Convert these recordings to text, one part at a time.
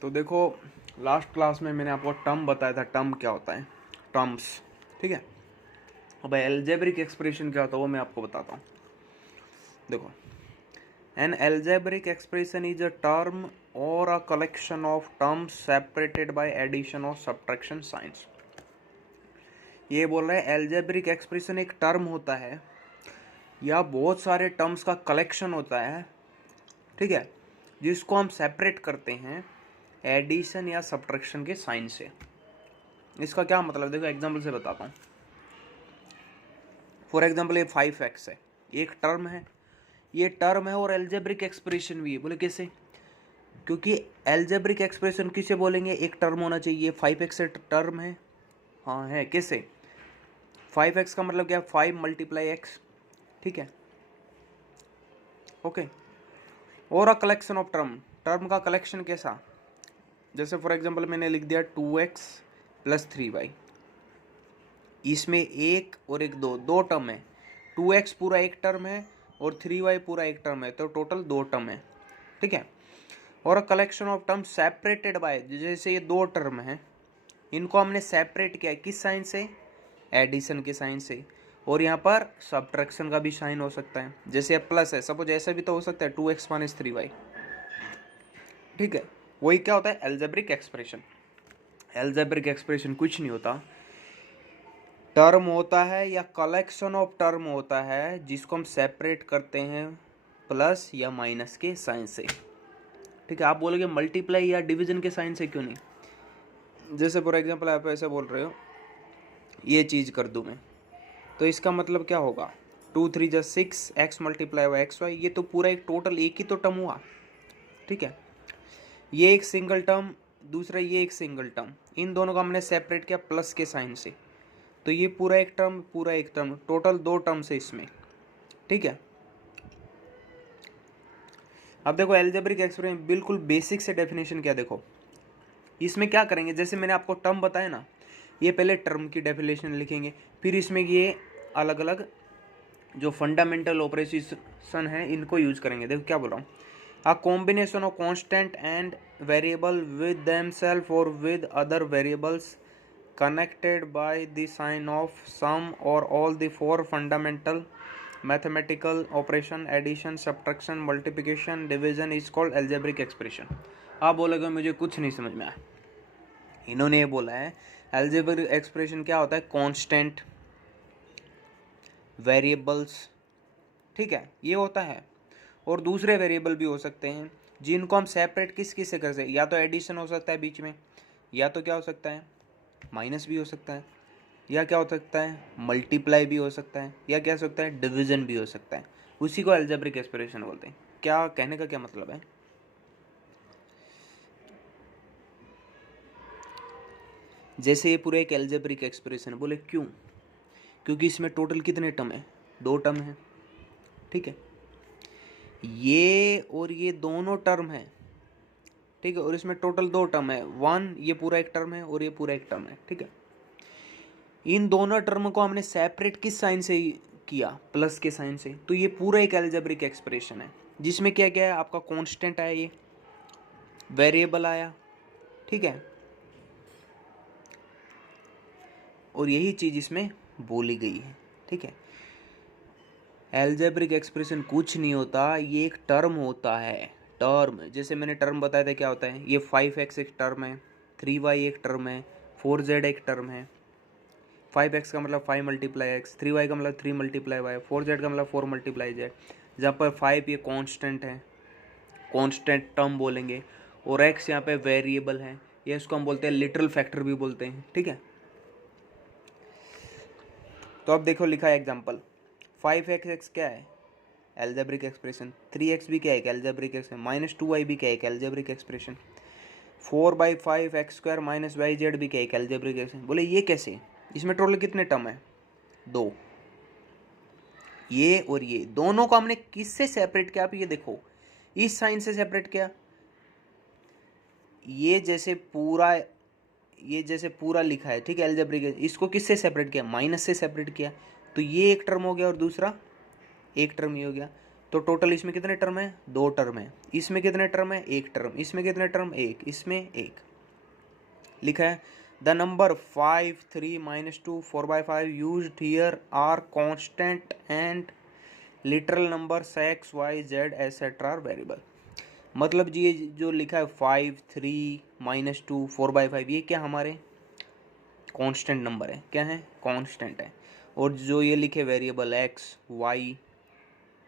तो देखो, last class में मैंने आपको टर्म बताया था, टर्म क्या होता है, टर्म्स, ठीक है। अब एल्जेब्रिक एक्सप्रेशन क्या होता है वो मैं आपको बताता हूँ। देखो, an algebraic expression is a term और a collection of terms separated by addition और सब्ट्रैक्शन साइंस। ये बोल रहा है एल्जेब्रिक एक्सप्रेशन एक टर्म होता है या बहुत सारे टर्म्स का कलेक्शन होता है, ठीक है, जिसको हम सेपरेट करते हैं एडिशन या सब्ट्रैक्शन के साइन से। इसका क्या मतलब, देखो एग्जांपल से बताता हूँ। फॉर एग्जांपल ये 5x है, एक टर्म है, ये टर्म है और एल्जेब्रिक एक्सप्रेशन भी है। बोले कैसे? क्योंकि एल्जेब्रिक एक्सप्रेशन किसे बोलेंगे, एक टर्म होना चाहिए। 5x टर्म है, हाँ है। कैसे? 5x का मतलब क्या, 5 मल्टीप्लाई x, ठीक है, ओके। और a collection of term, term का कलेक्शन कैसा, जैसे फॉर एग्जांपल मैंने लिख दिया 2x प्लस 3y, इसमें एक और एक दो टर्म है। 2x पूरा एक टर्म है और 3y पूरा एक टर्म है, तो टोटल दो टर्म है, ठीक है। और a collection of term separated by, जैसे ये दो टर्म है, इनको हमने सेपरेट किया किस साइन से, एडिशन के साइन से। और यहाँ पर सब्ट्रैक्शन का भी साइन हो सकता है, जैसे प्लस है, सपोज ऐसा भी तो हो सकता है 2x माइनस 3y, ठीक है। वही क्या होता है, एल्जेब्रिक एक्सप्रेशन। एल्जेब्रिक एक्सप्रेशन कुछ नहीं होता, टर्म होता है या कलेक्शन ऑफ टर्म होता है जिसको हम सेपरेट करते हैं प्लस या माइनस के साइन से, ठीक है। आप बोलोगे मल्टीप्लाई या डिवीजन के साइन से क्यों नहीं, जैसे फॉर एग्जांपल आप ऐसे बोल रहे हो ये चीज़ कर दूं मैं, तो इसका मतलब क्या होगा, 2 3 जा 6 x multiply by X Y, ये तो पूरा एक टोटल एक ही तो टर्म हुआ, ठीक है। ये एक सिंगल टर्म, दूसरा ये एक सिंगल टर्म, इन दोनों को हमने सेपरेट किया प्लस के साइन से, तो ये पूरा एक टर्म, पूरा एक टर्म, टोटल दो टर्म्स है इसमें, ठीक है। अब देखो एल्जेब्रिक एक्सप्रेशन बिल्कुल बेसिक से डेफिनेशन क्या, देखो इसमें क्या करेंगे, जैसे मैंने आपको टर्म बताया ना, ये पहले टर्म की डेफिनेशन लिखेंगे, फिर इसमें ये अलग अलग जो फंडामेंटल ऑपरेशन है इनको यूज करेंगे। देखो क्या बोल रहा हूँ, a combination of constant and variable with themselves और with other variables connected by the sign of sum or all the four fundamental mathematical operation addition subtraction multiplication division is called algebraic expression। आप बोलोगे मुझे कुछ नहीं समझ में आया, इन्होंने ये बोला है algebraic expression क्या होता है, कांस्टेंट, वेरिएबल्स, ठीक है, ये होता है। और दूसरे वेरिएबल भी हो सकते हैं जिनको हम सेपरेट किस किस से कर सकते हैं, या तो एडिशन हो सकता है बीच में, या तो क्या हो सकता है, माइनस भी हो सकता है, या क्या हो सकता है, मल्टीप्लाई भी हो सकता है, या क्या हो सकता है, डिवीजन भी हो सकता है। उसी को एल्जेब्रिक एक्सप्रेशन बोलते हैं। क्या कहने का क्या मतलब है, जैसे ये पूरा एक एल्जेब्रिक एक्सप्रेशन है, बोले क्यों, क्योंकि इसमें टोटल कितने टर्म है, दो टर्म है, ठीक है। ये और ये दोनों टर्म है, ठीक है, और इसमें टोटल दो टर्म है, वन ये पूरा एक टर्म है और ये पूरा एक टर्म है, ठीक है। इन दोनों टर्म को हमने सेपरेट किस साइन से किया, प्लस के साइन से, तो ये पूरा एक एल्जेब्रिक एक्सप्रेशन है जिसमें क्या क्या है, आपका कांस्टेंट आया, ये वेरिएबल आया, ठीक है, और यही चीज इसमें बोली गई है, ठीक है। एल्जेब्रिक एक्सप्रेशन कुछ नहीं होता, ये एक टर्म होता है, टर्म, जैसे मैंने टर्म बताया था क्या होता है, ये 5x एक टर्म है, 3y एक टर्म है, 4z एक टर्म है। 5x का मतलब 5 मल्टीप्लाई एक्स, 3y का मतलब 3 मल्टीप्लाई वाई, 4z का मतलब 4 मल्टीप्लाई जेड। जहाँ पर 5 ये कांस्टेंट है, कांस्टेंट टर्म बोलेंगे, और x यहाँ पे वेरिएबल है, ये इसको हम बोलते हैं लिटरल फैक्टर भी बोलते हैं, ठीक है। तो अब देखो लिखा है एग्जाम्पल, 5x क्या है, एल्जेब्रिक एक्सप्रेशन, 3x भी क्या है, एल्जेब्रिक एक्सप्रेशन, -2y भी क्या है, algebraic expression, 4/5 x² minus Y Z भी क्या है, एल्जेब्रिक एक्सप्रेशन। बोले ये कैसे, इसमें टोटल कितने टर्म है, दो, ये और ये दोनों को हमने किससे सेपरेट किया, आप ये देखो, इस साइन से सेपरेट किया, ये जैसे पूरा लिखा है, ठीक है, एल्जेब्रिक, इसको किससे सेपरेट किया, माइनस से सेपरेट किया, तो ये एक टर्म हो गया और दूसरा एक टर्म ये हो गया। तो टोटल इसमें कितने टर्म है, 2 टर्म है। इसमें कितने टर्म है, 1 टर्म। इसमें कितने टर्म, 1। इसमें 1 लिखा है। The number 5 3 -2 4/5 used here are constant and literal numbers x y z etcetera are variable. मतलब जी ये जो लिखा है 5 3 -2 4/5 ये क्या हमारे कांस्टेंट नंबर है, क्या है, कांस्टेंट है। और जो ये लिखे वेरिएबल x y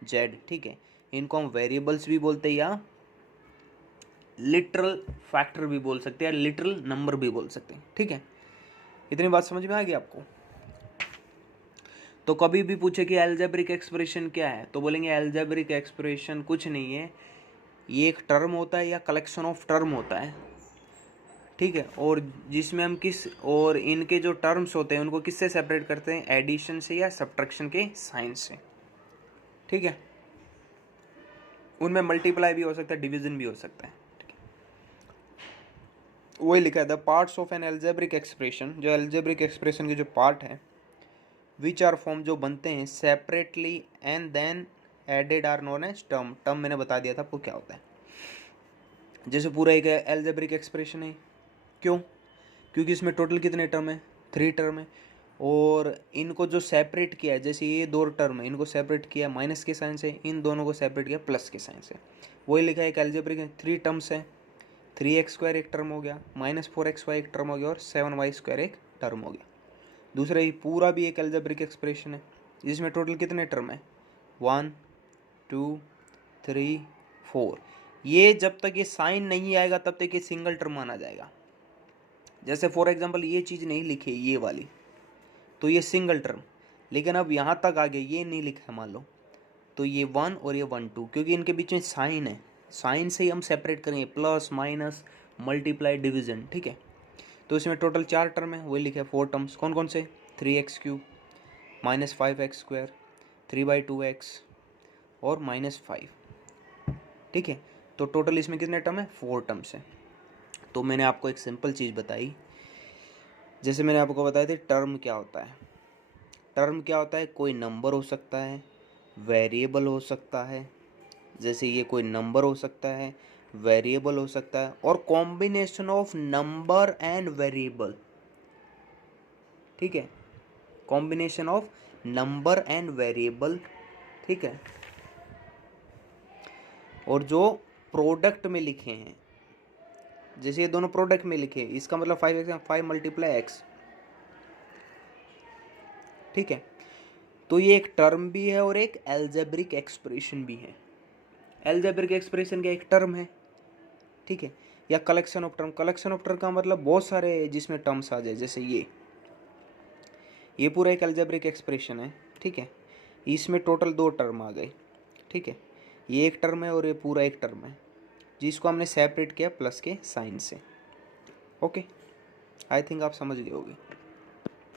z, ठीक है, इनको हम वेरिएबल्स भी बोलते हैं या लिटरल फैक्टर भी बोल सकते हैं या लिटरल नंबर भी बोल सकते हैं, ठीक है। इतनी बात समझ में आ गई आपको। तो कभी भी पूछे कि एल्जेब्रिक एक्सप्रेशन क्या है, तो बोलेंगे एल्जेब्रिक एक्सप्रेशन कुछ नहीं है, ये एक टर्म होता है या कलेक्शन ऑफ टर्म होता है, ठीक है। और जिसमें हम और इनके जो टर्म्स होते हैं उनको किससे सेपरेट करते हैं, एडिशन से या सब्ट्रैक्शन के साइन से, ठीक है। उनमें मल्टीप्लाई भी हो सकता है, डिवीजन भी हो सकता है, ठीक है। वही लिखा है the parts of N algebraic expression, जो एल्जेब्रिक एक्सप्रेशन के जो पार्ट हैं, विच आर फॉर्म जो बनते हैं separately and then added are known as term. Term मैंने बता दिया था आपको क्या होता है। जैसे पूरा एक एल्जेब्रिक एक्सप्रेशन है, क्यों, क्योंकि इसमें टोटल कितने टर्म है, 3 टर्म है। और इनको जो सेपरेट किया है, जैसे ये 2 टर्म है, इनको सेपरेट किया माइनस के साइन से, इन दोनों को सेपरेट किया प्लस के साइन से। वही लिखा है एक एल्जेब्रिक 3 टर्म्स है, 3x² एक टर्म हो गया, -4xy एक टर्म हो गया और 7y² एक टर्म हो गया। दूसरा ये पूरा भी एक एल्जेब्रिक एक्सप्रेशन है जिसमें टोटल कितने टर्म है, 1 2 3 4। ये जब तक ये साइन नहीं आएगा तब तक ये सिंगल टर्म माना जाएगा। जैसे फॉर एग्जांपल ये चीज़ नहीं लिखी ये वाली, तो ये सिंगल टर्म। लेकिन अब यहाँ तक आगे ये नहीं लिखा है मान लो, तो ये 1 और ये 1 2, क्योंकि इनके बीच में साइन है, साइन से ही हम सेपरेट करेंगे, प्लस माइनस मल्टीप्लाई डिवीजन, ठीक है। तो इसमें टोटल 4 टर्म है, वही लिखा है 4 टर्म्स। कौन कौन से, 3x³ -5x², 3/2x और -5, ठीक है। तो टोटल इसमें कितने टर्म है, 4 टर्म्स हैं। तो मैंने आपको एक सिंपल चीज़ बताई, जैसे मैंने आपको बताया था टर्म क्या होता है। टर्म क्या होता है, कोई नंबर हो सकता है, वेरिएबल हो सकता है, जैसे ये कोई नंबर हो सकता है, वेरिएबल हो सकता है, और combination of number and variable, ठीक है, combination of number and variable, ठीक है। और जो प्रोडक्ट में लिखे हैं, जैसे ये दोनों प्रोडक्ट में लिखे हैं, इसका मतलब 5x 5 × x, ठीक है। तो ये एक टर्म भी है और एक एल्जेब्रिक एक्सप्रेशन भी है। एल्जेब्रिक एक्सप्रेशन का एक टर्म है, ठीक है, या collection of term. Collection of term का मतलब बहुत सारे जिसमें टर्म्स आ जाए, जैसे ये पूरा एक एल्जेब्रिक एक्सप्रेशन है, ठीक है। इसमें टोटल 2 टर्म आ गए, ठीक है। ये एक टर्म है और ये पूरा एक टर्म है जिसको हमने सेपरेट किया प्लस के साइन से। ओके, आई थिंक आप समझ गए होगे।